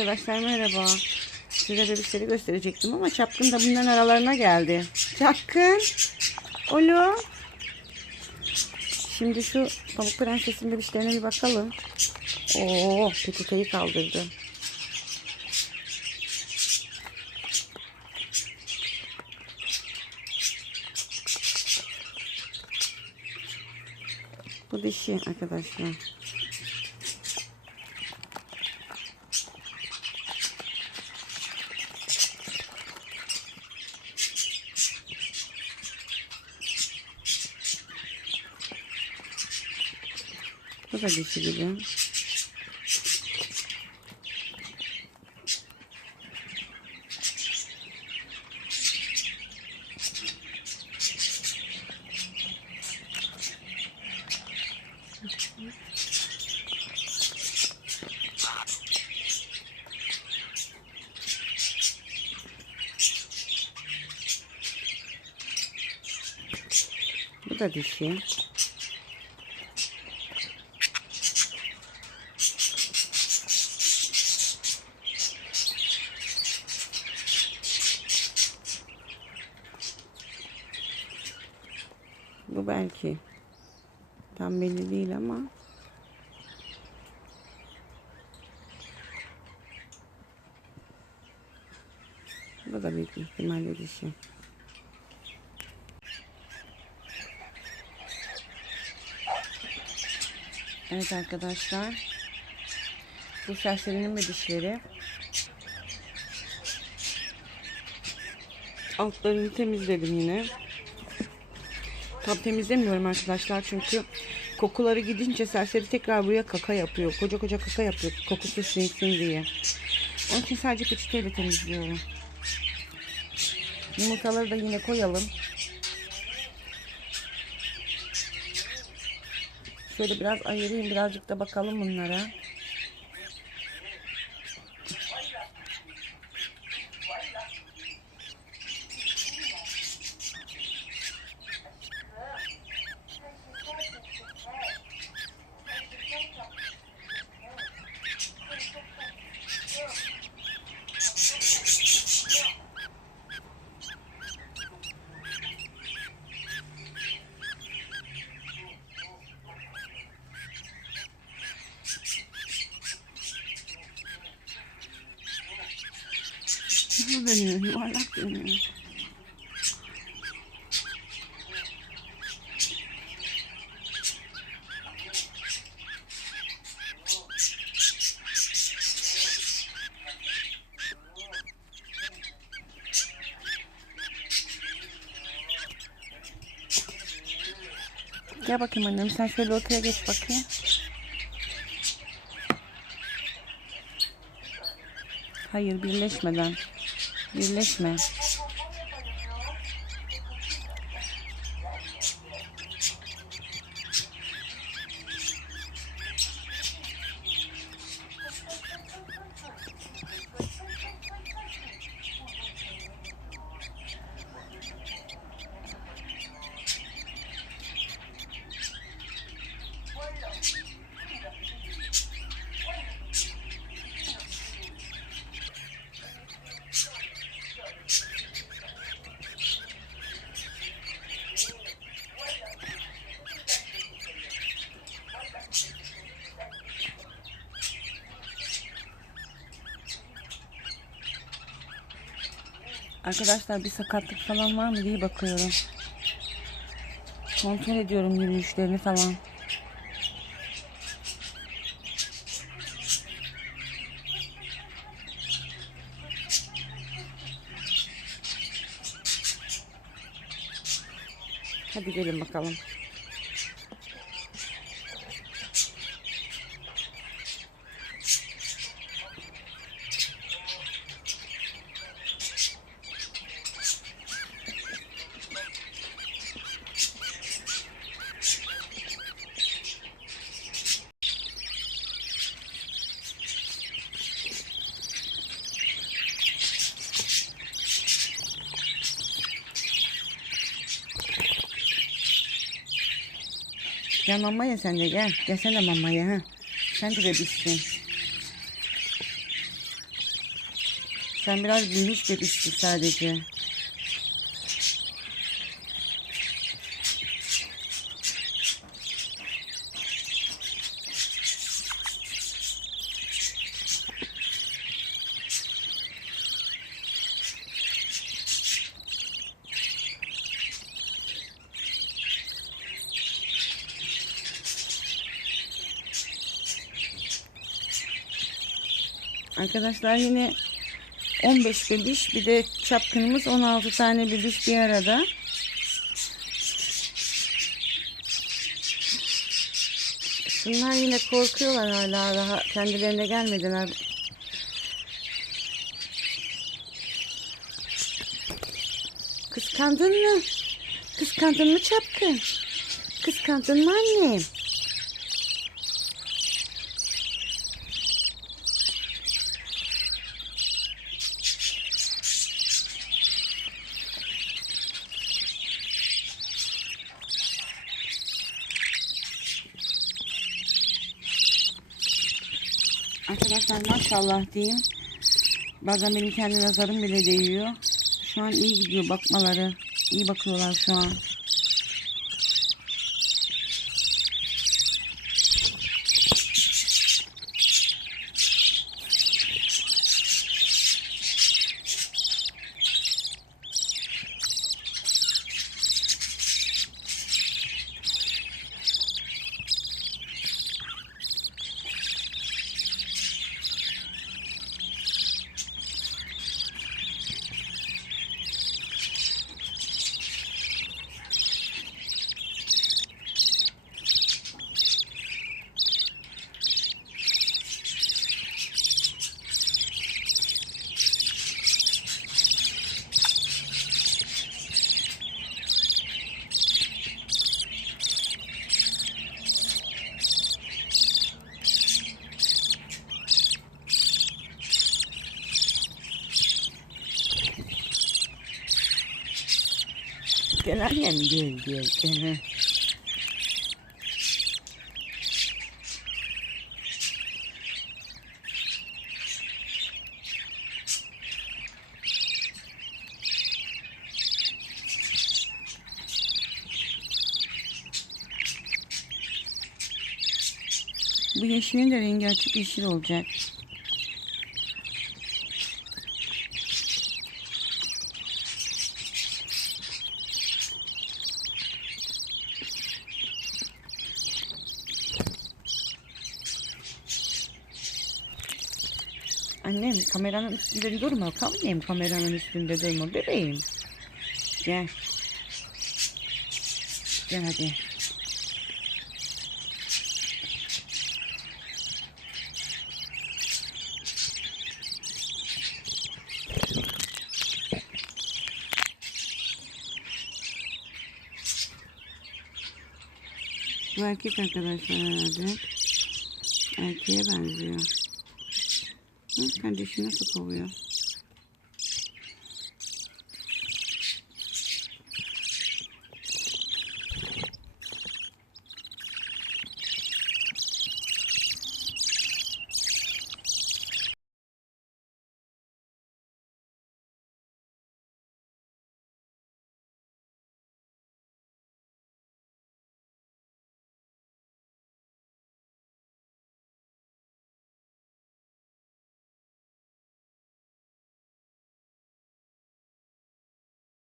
Arkadaşlar merhaba. Size bebekleri gösterecektim ama Çapkın da bunların aralarına geldi. Çapkın. Olo. Şimdi şu Pamuk Prenses'in bebişlerine bir bakalım. Oo, peteteyi kaldırdı. Bu dişi arkadaşlar. Bu da dişi gibi. Bu da dişi. Bu belki. Tam belli değil ama. Bu da büyük ihtimalle dişi. Evet arkadaşlar. Bu serserinin ve dişleri. Altlarını temizledim yine. Tam temizlemiyorum arkadaşlar çünkü kokuları gidince serseri tekrar buraya kaka yapıyor. Koca koca kaka yapıyor. Kokusu sinsin diye. Onun için sadece peçeteyle temizliyorum. Yumurtaları da yine koyalım. Şöyle biraz ayırayım. Birazcık da bakalım bunlara. Bu dönüyor. Yuvarlak dönüyor. Gel bakayım annem sen şöyle ortaya geç bakayım. Hayır birleşmeden. Birleşme. Arkadaşlar bir sakatlık falan var mı diye bakıyorum. Kontrol ediyorum yürüyüşlerini falan. Hadi gelin bakalım. Gel mamaya sen de gel. Gel sen mamaya ha. Sen de bebişsin. Sen biraz büyümüş bebişsin sadece. Arkadaşlar yine 15 bebiş bir de çapkınımız 16 tane bebiş bir arada. Şunlar yine korkuyorlar hala daha kendilerine gelmediler. Kıskandın mı? Kıskandın mı çapkın? Kıskandın mı annem? Arkadaşlar maşallah diyeyim. Bazen benim kendi nazarım bile değiyor. Şu an iyi gidiyor bakmaları. İyi bakıyorlar şu an. Gel annem gel gel gel. Bu yeşilin de rengi açık yeşil olacak. Annem kameranın üstünde durma. Annem kameranın üstünde durma. Bebeğim. Gel. Gel hadi. Bu erkek arkadaşlar herhalde. Erkeğe benziyor. Hı, kardeşi nasıl kovuyor?